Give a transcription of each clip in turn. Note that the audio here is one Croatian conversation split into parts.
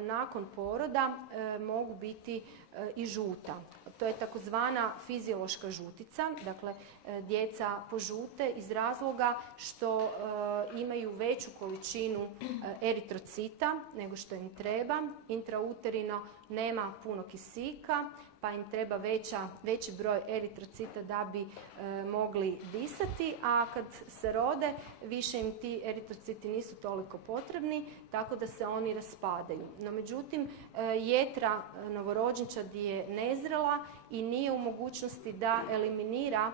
nakon poroda mogu biti i žuta. To je takozvana fiziološka žutica, dakle djeca požute iz razloga što imaju veću količinu eritrocita nego što im treba. Intrauterino nema puno kisika, pa im treba veći broj eritrocita da bi mogli disati, a kad se rode više im ti eritrociti nisu toliko potrebni, tako da se oni raspadaju. No međutim, jetra novorođenčad je nezrela i nije u mogućnosti da eliminira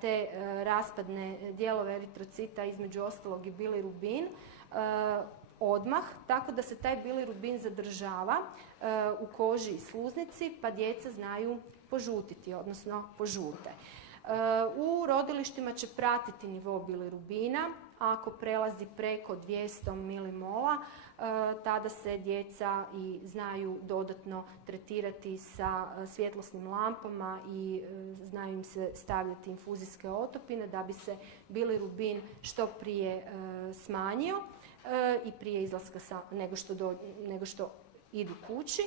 te raspadne dijelove eritrocita, između ostalog i bilirubin, odmah, tako da se taj bilirubin zadržava u koži i sluznici, pa djeca znaju požutiti, odnosno požute. U rodilištima će pratiti nivo bilirubina. Ako prelazi preko 200 milimola, tada se djeca i znaju dodatno tretirati sa svjetlosnim lampama i znaju im se stavljati infuzijske otopine da bi se bilirubin što prije smanjio i prije izlaska nego što idu kući.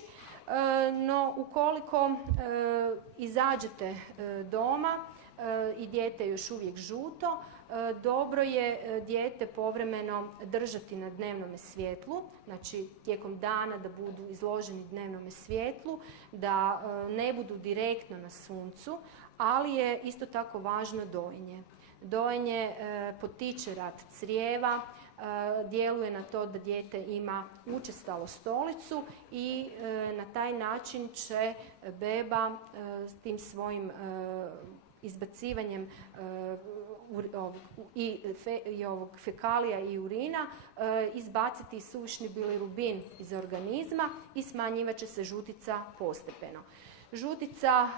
No, ukoliko izađete doma i dijete je još uvijek žuto, dobro je dijete povremeno držati na dnevnom svjetlu, znači tijekom dana da budu izloženi dnevnom svjetlu, da ne budu direktno na suncu, ali je isto tako važno dojenje. Dojenje potiče rat crijeva, djeluje na to da dijete ima učestalo stolicu i na taj način će beba s tim svojim izbacivanjem i ovog fekalija i urina izbaciti suvišni bilirubin iz organizma i smanjivat će se žutica postepeno. Žutica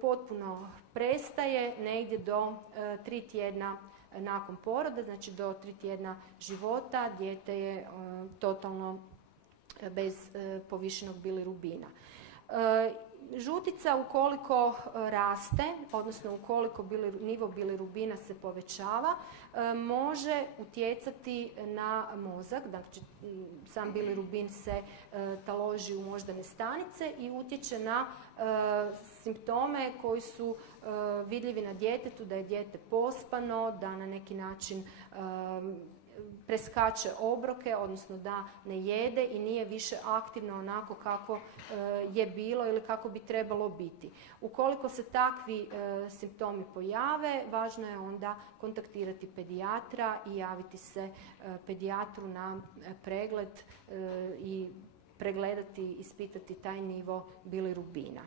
potpuno prestaje negdje do 3 tjedna nakon poroda, znači do 3 tjedna života dijete je totalno bez povišenog bilirubina. Žutica ukoliko raste, odnosno ukoliko nivo bilirubina se povećava, može utjecati na mozak, znači sam bilirubin se taloži u moždane stanice i utječe na simptome koji su vidljivi na djetetu, da je dijete pospano, da na neki način preskače obroke, odnosno da ne jede i nije više aktivno onako kako je bilo ili kako bi trebalo biti. Ukoliko se takvi simptomi pojave, važno je onda kontaktirati pedijatra i javiti se pedijatru na pregled i pregledati, ispitati taj nivo bilirubina.